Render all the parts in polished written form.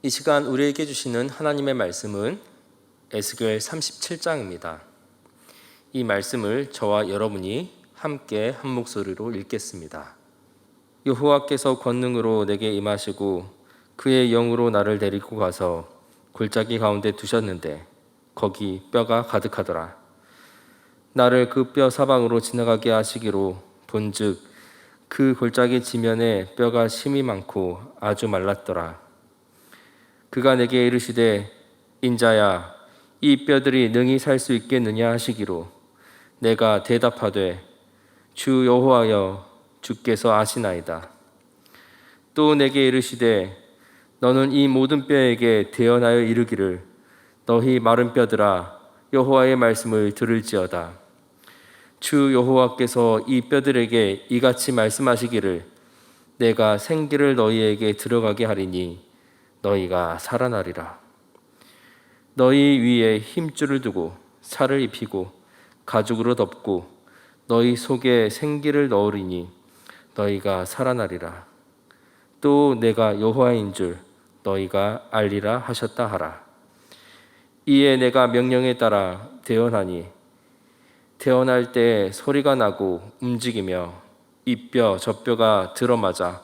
이 시간 우리에게 주시는 하나님의 말씀은 에스겔 37장입니다. 이 말씀을 저와 여러분이 함께 한 목소리로 읽겠습니다. 여호와께서 권능으로 내게 임하시고 그의 영으로 나를 데리고 가서 골짜기 가운데 두셨는데 거기 뼈가 가득하더라. 나를 그 뼈 사방으로 지나가게 하시기로 본즉 그 골짜기 지면에 뼈가 심이 많고 아주 말랐더라. 그가 내게 이르시되 인자야 이 뼈들이 능히 살 수 있겠느냐 하시기로 내가 대답하되 주 여호와여 주께서 아시나이다. 또 내게 이르시되 너는 이 모든 뼈에게 대언하여 이르기를 너희 마른 뼈들아 여호와의 말씀을 들을지어다. 주 여호와께서 이 뼈들에게 이같이 말씀하시기를 내가 생기를 너희에게 들어가게 하리니 너희가 살아나리라. 너희 위에 힘줄을 두고 살을 입히고 가죽으로 덮고 너희 속에 생기를 넣으리니 너희가 살아나리라. 또 내가 여호와인 줄 너희가 알리라 하셨다 하라. 이에 내가 명령에 따라 대언하니 대언할 때 소리가 나고 움직이며 이 뼈 저 뼈가 들어맞아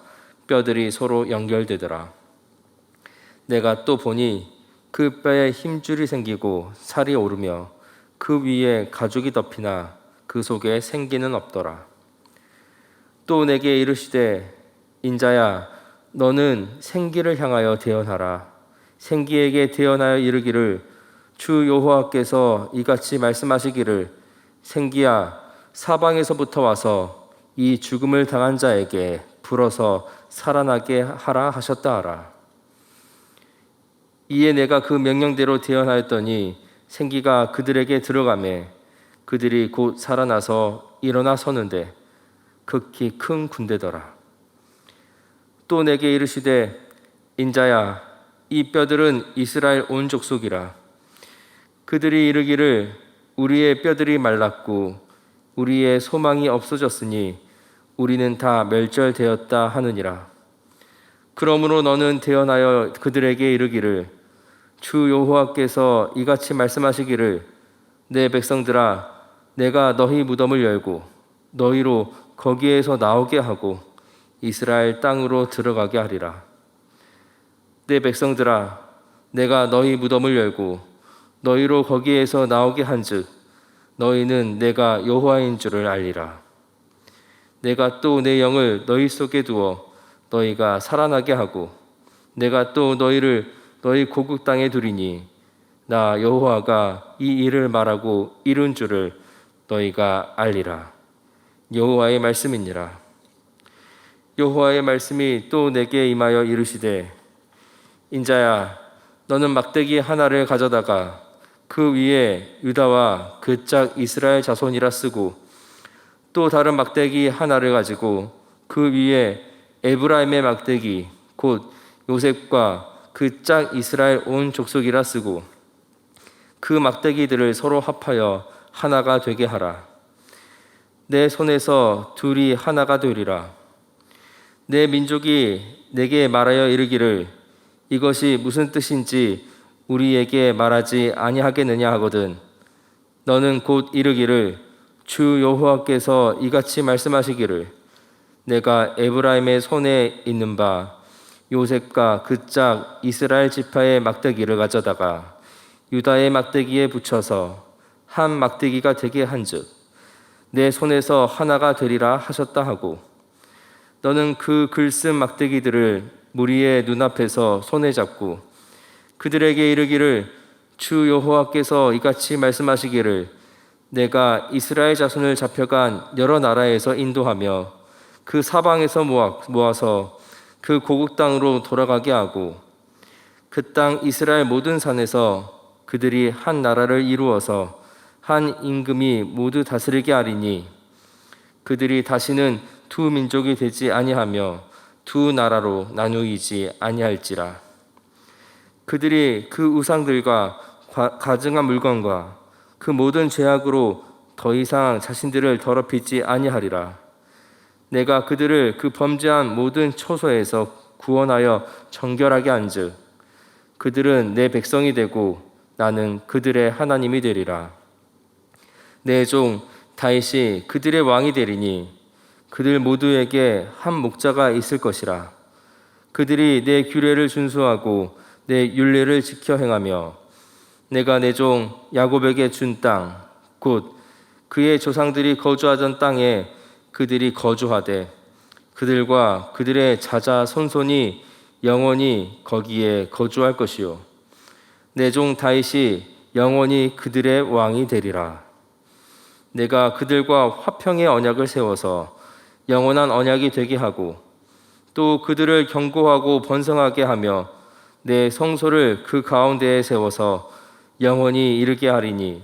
뼈들이 서로 연결되더라. 내가 또 보니 그 뼈에 힘줄이 생기고 살이 오르며 그 위에 가죽이 덮이나 그 속에 생기는 없더라. 또 내게 이르시되 인자야 너는 생기를 향하여 대언하라. 생기에게 대언하여 이르기를 주 여호와께서 이같이 말씀하시기를 생기야 사방에서부터 와서 이 죽음을 당한 자에게 불어서 살아나게 하라 하셨다 하라. 이에 내가 그 명령대로 대언하였더니 생기가 그들에게 들어가매 그들이 곧 살아나서 일어나 서는데 극히 큰 군대더라. 또 내게 이르시되 인자야 이 뼈들은 이스라엘 온 족속이라. 그들이 이르기를 우리의 뼈들이 말랐고 우리의 소망이 없어졌으니 우리는 다 멸절되었다 하느니라. 그러므로 너는 대언하여 그들에게 이르기를 주 여호와께서 이같이 말씀하시기를 내 백성들아 내가 너희 무덤을 열고 너희로 거기에서 나오게 하고 이스라엘 땅으로 들어가게 하리라. 내 백성들아 내가 너희 무덤을 열고 너희로 거기에서 나오게 한즉 너희는 내가 여호와인 줄을 알리라. 내가 또 내 영을 너희 속에 두어 너희가 살아나게 하고 내가 또 너희를 너희 고국 땅에 두리니 나 여호와가 이 일을 말하고 이룬 줄을 너희가 알리라. 여호와의 말씀이니라. 여호와의 말씀이 또 내게 임하여 이르시되 인자야 너는 막대기 하나를 가져다가 그 위에 유다와 그 짝 이스라엘 자손이라 쓰고 또 다른 막대기 하나를 가지고 그 위에 에브라임의 막대기 곧 요셉과 그 짝 이스라엘 온 족속이라 쓰고 그 막대기들을 서로 합하여 하나가 되게 하라. 내 손에서 둘이 하나가 되리라. 내 민족이 내게 말하여 이르기를 이것이 무슨 뜻인지 우리에게 말하지 아니하겠느냐 하거든 너는 곧 이르기를 주 여호와께서 이같이 말씀하시기를 내가 에브라임의 손에 있는 바 요셉과 그 짝 이스라엘 지파의 막대기를 가져다가 유다의 막대기에 붙여서 한 막대기가 되게 한즉 내 손에서 하나가 되리라 하셨다 하고 너는 그 글쓴 막대기들을 무리의 눈앞에서 손에 잡고 그들에게 이르기를 주 여호와께서 이같이 말씀하시기를 내가 이스라엘 자손을 잡혀간 여러 나라에서 인도하며 그 사방에서 모아서 그 고국 땅으로 돌아가게 하고 그 땅 이스라엘 모든 산에서 그들이 한 나라를 이루어서 한 임금이 모두 다스리게 하리니 그들이 다시는 두 민족이 되지 아니하며 두 나라로 나누이지 아니할지라. 그들이 그 우상들과 가증한 물건과 그 모든 죄악으로 더 이상 자신들을 더럽히지 아니하리라. 내가 그들을 그 범죄한 모든 초소에서 구원하여 정결하게 한즉 그들은 내 백성이 되고 나는 그들의 하나님이 되리라. 내 종 다윗이 그들의 왕이 되리니 그들 모두에게 한 목자가 있을 것이라. 그들이 내 규례를 준수하고 내 율례를 지켜 행하며 내가 내 종 야곱에게 준 땅 곧 그의 조상들이 거주하던 땅에 그들이 거주하되 그들과 그들의 자자 손손이 영원히 거기에 거주할 것이요 내 종 다윗이 영원히 그들의 왕이 되리라. 내가 그들과 화평의 언약을 세워서 영원한 언약이 되게 하고 또 그들을 견고하고 번성하게 하며 내 성소를 그 가운데에 세워서 영원히 이르게 하리니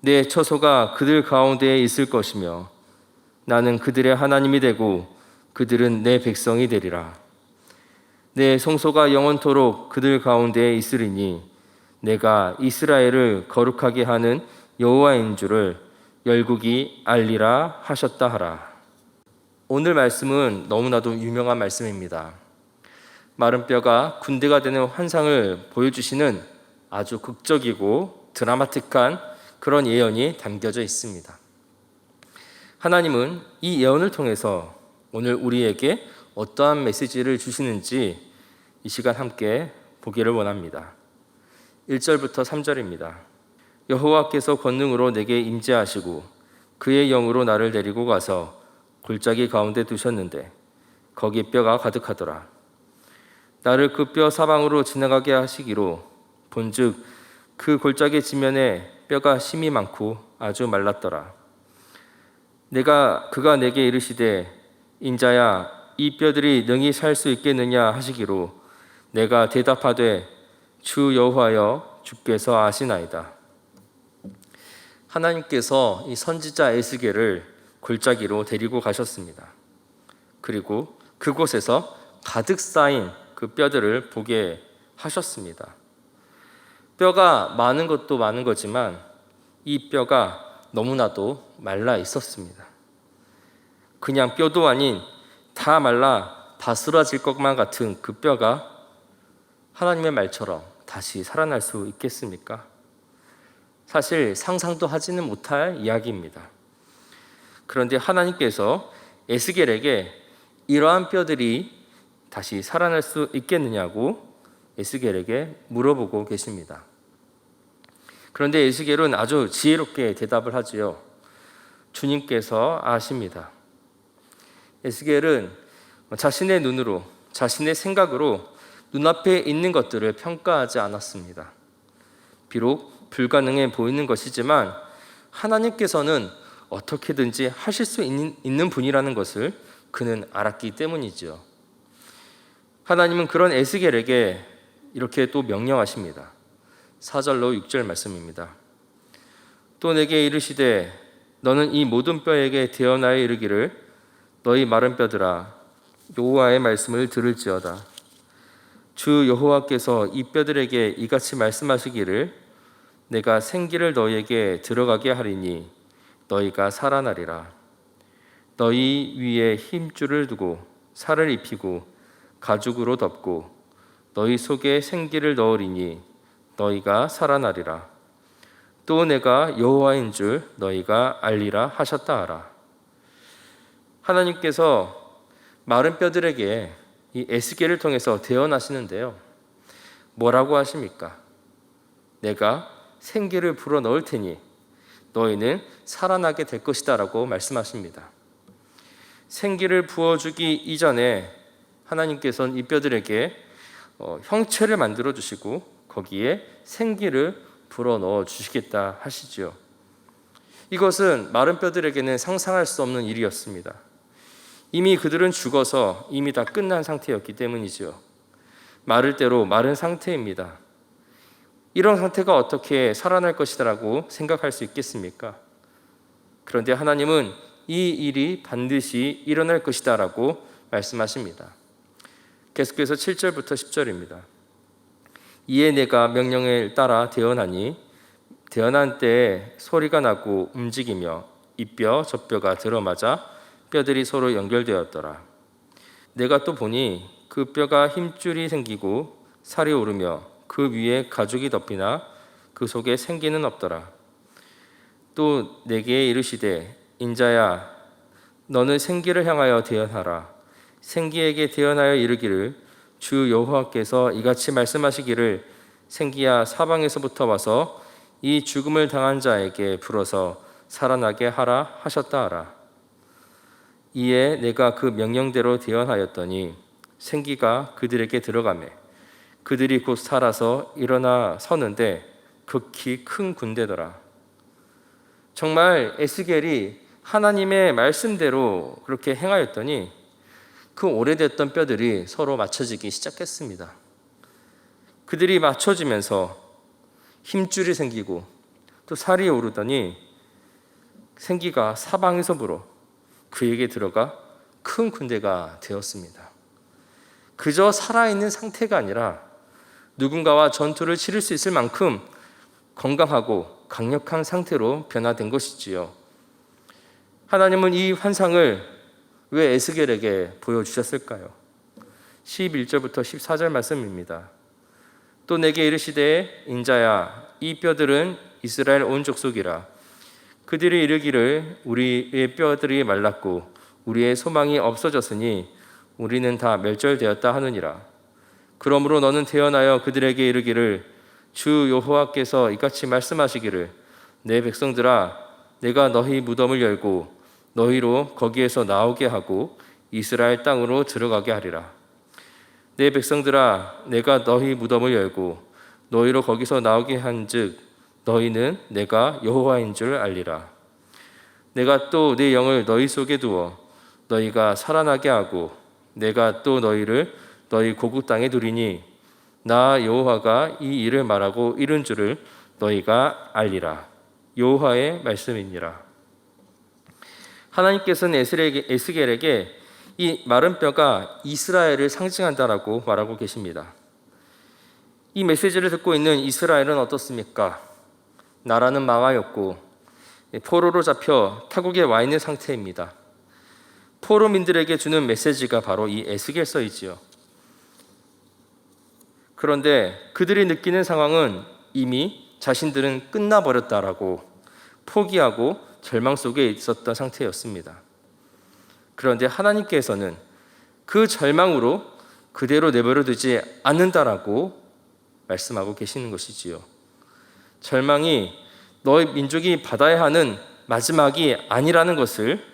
내 처소가 그들 가운데에 있을 것이며 나는 그들의 하나님이 되고 그들은 내 백성이 되리라. 내 성소가 영원토록 그들 가운데에 있으리니 내가 이스라엘을 거룩하게 하는 여호와인 줄을 열국이 알리라 하셨다 하라. 오늘 말씀은 너무나도 유명한 말씀입니다. 마른 뼈가 군대가 되는 환상을 보여주시는 아주 극적이고 드라마틱한 그런 예언이 담겨져 있습니다. 하나님은 이 예언을 통해서 오늘 우리에게 어떠한 메시지를 주시는지 이 시간 함께 보기를 원합니다. 1절부터 3절입니다. 여호와께서 권능으로 내게 임재하시고 그의 영으로 나를 데리고 가서 골짜기 가운데 두셨는데 거기 뼈가 가득하더라. 나를 그 뼈 사방으로 지나가게 하시기로 본즉 그 골짜기 지면에 뼈가 심이 많고 아주 말랐더라. 그가 내게 이르시되 인자야 이 뼈들이 능히 살 수 있겠느냐 하시기로 내가 대답하되 주 여호와여 주께서 아시나이다. 하나님께서 이 선지자 에스겔을 골짜기로 데리고 가셨습니다. 그리고 그곳에서 가득 쌓인 그 뼈들을 보게 하셨습니다. 뼈가 많은 것도 많은 거지만 이 뼈가 너무나도 말라 있었습니다. 그냥 뼈도 아닌 다 말라 다 쓰러질 것만 같은 그 뼈가 하나님의 말처럼 다시 살아날 수 있겠습니까? 사실 상상도 하지는 못할 이야기입니다. 그런데 하나님께서 에스겔에게 이러한 뼈들이 다시 살아날 수 있겠느냐고 에스겔에게 물어보고 계십니다. 그런데 에스겔은 아주 지혜롭게 대답을 하지요. 주님께서 아십니다. 에스겔은 자신의 눈으로, 자신의 생각으로 눈앞에 있는 것들을 평가하지 않았습니다. 비록 불가능해 보이는 것이지만 하나님께서는 어떻게든지 하실 수 있는 분이라는 것을 그는 알았기 때문이죠. 하나님은 그런 에스겔에게 이렇게 또 명령하십니다. 4절로 6절 말씀입니다. 또 내게 이르시되 너는 이 모든 뼈에게 대언하여 이르기를 너희 마른 뼈들아 여호와의 말씀을 들을지어다. 주 여호와께서 이 뼈들에게 이같이 말씀하시기를 내가 생기를 너희에게 들어가게 하리니 너희가 살아나리라. 너희 위에 힘줄을 두고 살을 입히고 가죽으로 덮고 너희 속에 생기를 넣으리니 너희가 살아나리라. 또 내가 여호와인 줄 너희가 알리라 하셨다 하라. 하나님께서 마른 뼈들에게 이 에스겔을 통해서 대언하시는데요. 뭐라고 하십니까? 내가 생기를 불어 넣을 테니 너희는 살아나게 될 것이다 라고 말씀하십니다. 생기를 부어주기 이전에 하나님께서는 이 뼈들에게 형체를 만들어 주시고 거기에 생기를 불어 넣어 주시겠다 하시죠. 이것은 마른 뼈들에게는 상상할 수 없는 일이었습니다. 이미 그들은 죽어서 이미 다 끝난 상태였기 때문이죠. 마를 대로 마른 상태입니다. 이런 상태가 어떻게 살아날 것이라고 생각할 수 있겠습니까? 그런데 하나님은 이 일이 반드시 일어날 것이다 라고 말씀하십니다. 계속해서 7절부터 10절입니다. 이에 내가 명령을 따라 대언하니 대언한 때에 소리가 나고 움직이며 이 뼈 저 뼈가 들어맞아 뼈들이 서로 연결되었더라. 내가 또 보니 그 뼈가 힘줄이 생기고 살이 오르며 그 위에 가죽이 덮이나 그 속에 생기는 없더라. 또 내게 이르시되 인자야 너는 생기를 향하여 대언하라. 생기에게 대언하여 이르기를 주 여호와께서 이같이 말씀하시기를 생기야 사방에서부터 와서 이 죽음을 당한 자에게 불어서 살아나게 하라 하셨다 하라. 이에 내가 그 명령대로 대언하였더니 생기가 그들에게 들어가매 그들이 곧 살아서 일어나 서는데 극히 큰 군대더라. 정말 에스겔이 하나님의 말씀대로 그렇게 행하였더니 그 오래됐던 뼈들이 서로 맞춰지기 시작했습니다. 그들이 맞춰지면서 힘줄이 생기고 또 살이 오르더니 생기가 사방에서 불어 그에게 들어가 큰 군대가 되었습니다. 그저 살아있는 상태가 아니라 누군가와 전투를 치를 수 있을 만큼 건강하고 강력한 상태로 변화된 것이지요. 하나님은 이 환상을 왜 에스겔에게 보여주셨을까요? 11절부터 14절 말씀입니다. 또 내게 이르시되 인자야 이 뼈들은 이스라엘 온 족속이라. 그들이 이르기를 우리의 뼈들이 말랐고 우리의 소망이 없어졌으니 우리는 다 멸절되었다 하느니라. 그러므로 너는 태어나여 그들에게 이르기를 주 여호와께서 이같이 말씀하시기를 내 백성들아 내가 너희 무덤을 열고 너희로 거기에서 나오게 하고 이스라엘 땅으로 들어가게 하리라. 내 백성들아 내가 너희 무덤을 열고 너희로 거기서 나오게 한즉 너희는 내가 여호와인 줄 알리라. 내가 또 내 영을 너희 속에 두어 너희가 살아나게 하고 내가 또 너희를 너희 고국 땅에 두리니 나 여호와가 이 일을 말하고 이른 줄을 너희가 알리라. 여호와의 말씀이니라. 하나님께서는 에스겔에게 이 마른 뼈가 이스라엘을 상징한다라고 말하고 계십니다. 이 메시지를 듣고 있는 이스라엘은 어떻습니까? 나라는 망하였고 포로로 잡혀 타국에 와 있는 상태입니다. 포로민들에게 주는 메시지가 바로 이 에스겔서이지요. 그런데 그들이 느끼는 상황은 이미 자신들은 끝나버렸다라고 포기하고 절망 속에 있었던 상태였습니다. 그런데 하나님께서는 그 절망으로 그대로 내버려 두지 않는다라고 말씀하고 계시는 것이지요. 절망이 너희 민족이 받아야 하는 마지막이 아니라는 것을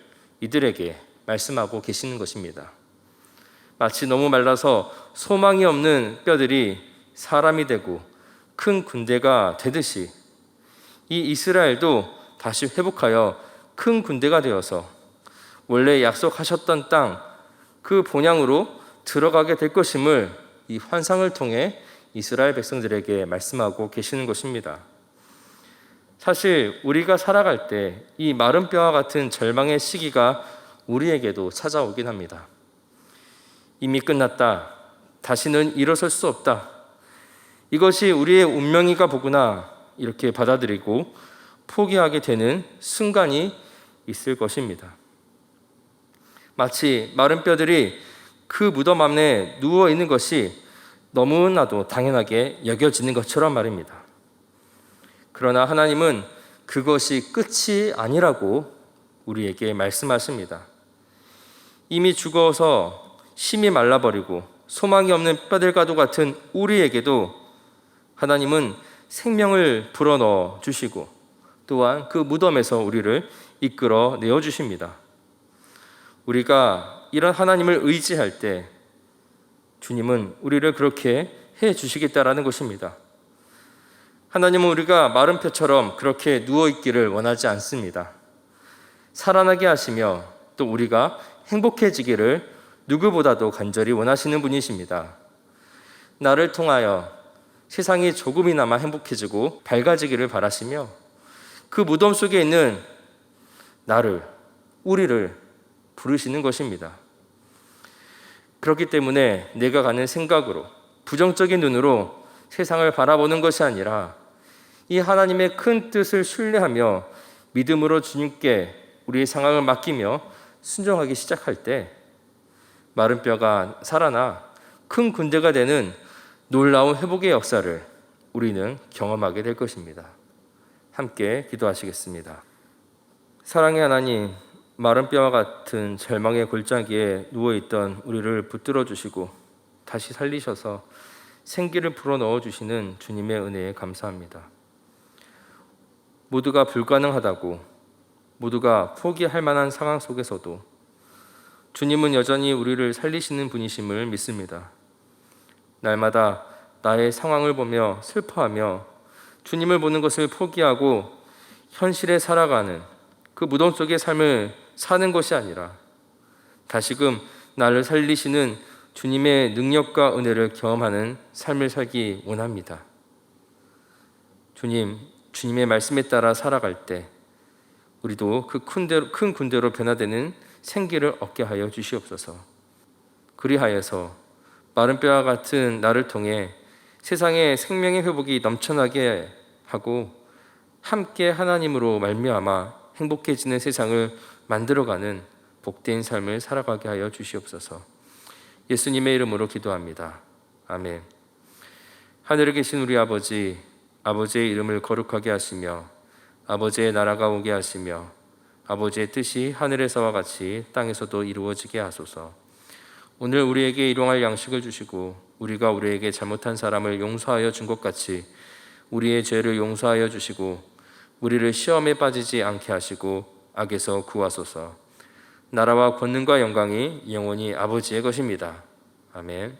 이들에게 말씀하고 계시는 것입니다. 마치 너무 말라서 소망이 없는 뼈들이 사람이 되고 큰 군대가 되듯이 이 이스라엘도 다시 회복하여 큰 군대가 되어서 원래 약속하셨던 땅 그 본향으로 들어가게 될 것임을 이 환상을 통해 이스라엘 백성들에게 말씀하고 계시는 것입니다. 사실 우리가 살아갈 때 이 마른 뼈와 같은 절망의 시기가 우리에게도 찾아오긴 합니다. 이미 끝났다. 다시는 일어설 수 없다. 이것이 우리의 운명인가 보구나. 이렇게 받아들이고 포기하게 되는 순간이 있을 것입니다. 마치 마른 뼈들이 그 무덤 안에 누워 있는 것이 너무나도 당연하게 여겨지는 것처럼 말입니다. 그러나 하나님은 그것이 끝이 아니라고 우리에게 말씀하십니다. 이미 죽어서 심이 말라버리고 소망이 없는 뼈들과도 같은 우리에게도 하나님은 생명을 불어넣어 주시고 또한 그 무덤에서 우리를 이끌어 내어 주십니다. 우리가 이런 하나님을 의지할 때 주님은 우리를 그렇게 해 주시겠다라는 것입니다. 하나님은 우리가 마른 뼈처럼 그렇게 누워있기를 원하지 않습니다. 살아나게 하시며 또 우리가 행복해지기를 누구보다도 간절히 원하시는 분이십니다. 나를 통하여 세상이 조금이나마 행복해지고 밝아지기를 바라시며 그 무덤 속에 있는 나를, 우리를 부르시는 것입니다. 그렇기 때문에 내가 가는 생각으로 부정적인 눈으로 세상을 바라보는 것이 아니라 이 하나님의 큰 뜻을 신뢰하며 믿음으로 주님께 우리의 상황을 맡기며 순종하기 시작할 때 마른 뼈가 살아나 큰 군대가 되는 놀라운 회복의 역사를 우리는 경험하게 될 것입니다. 함께 기도하시겠습니다. 사랑의 하나님, 마른 뼈와 같은 절망의 골짜기에 누워있던 우리를 붙들어 주시고 다시 살리셔서 생기를 불어넣어 주시는 주님의 은혜에 감사합니다. 모두가 불가능하다고, 모두가 포기할 만한 상황 속에서도 주님은 여전히 우리를 살리시는 분이심을 믿습니다. 날마다 나의 상황을 보며 슬퍼하며 주님을 보는 것을 포기하고 현실에 살아가는 그 무덤 속의 삶을 사는 것이 아니라 다시금 나를 살리시는 주님의 능력과 은혜를 경험하는 삶을 살기 원합니다. 주님의 말씀에 따라 살아갈 때 우리도 그 큰 군대로 변화되는 생기를 얻게 하여 주시옵소서. 그리하여서 마른 뼈와 같은 나를 통해 세상에 생명의 회복이 넘쳐나게 하고 함께 하나님으로 말미암아 행복해지는 세상을 만들어가는 복된 삶을 살아가게 하여 주시옵소서. 예수님의 이름으로 기도합니다. 아멘. 하늘에 계신 우리 아버지, 아버지의 이름을 거룩하게 하시며 아버지의 나라가 오게 하시며 아버지의 뜻이 하늘에서와 같이 땅에서도 이루어지게 하소서. 오늘 우리에게 일용할 양식을 주시고 우리가 우리에게 잘못한 사람을 용서하여 준 것 같이 우리의 죄를 용서하여 주시고 우리를 시험에 빠지지 않게 하시고 악에서 구하소서. 나라와 권능과 영광이 영원히 아버지의 것입니다. 아멘.